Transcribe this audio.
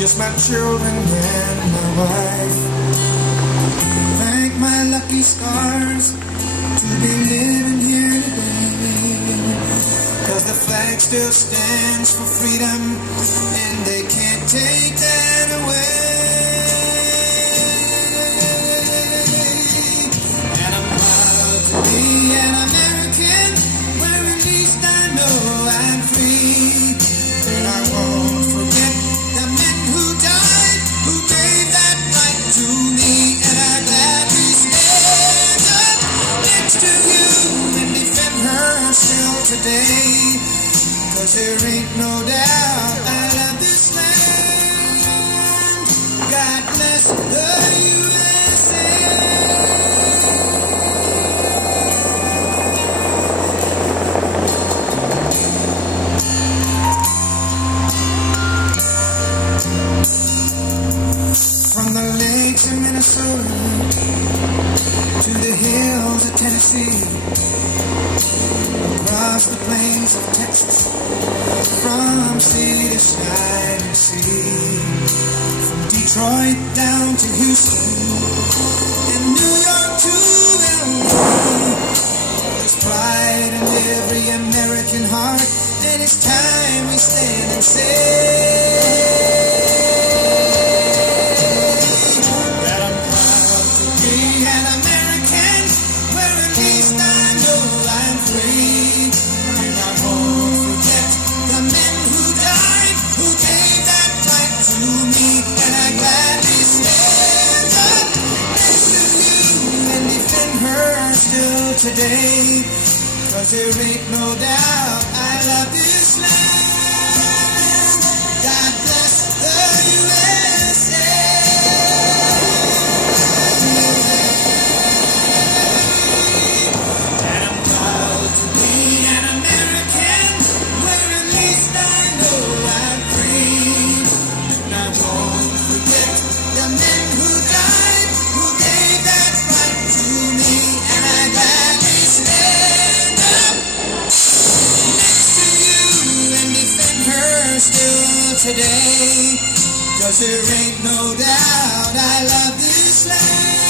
just my children and my wife. Thank my lucky stars to be living here today, 'cause the flag still stands for freedom and they can't take that away. And I'm proud to be an American, where at least I know I'm free. And I won't forget the men who died, who gave that right to me. And I gladly stand up next to you and defend her still today, 'cause there ain't no doubt I love this land. God bless the USA. From the lakes of Minnesota to the hills of Tennessee, across the plains of Texas, from sea to sky to sea, from Detroit down to Houston, and New York to LA. There's pride in every American heart, and it's time we stand and say that I'm proud to be an American, where at least I know I'm free. And I won't forget the men who died, who gave that right to me. And I gladly stand up next to you and defend her still today, 'cause there ain't no doubt I love this land. God bless the USA. And I'm proud to be an American, where at least I know I'm free. And I won't forget the men who died, who gave that right to me. And I gladly stand up next to you and defend her still today, 'cause there ain't no doubt I love this land.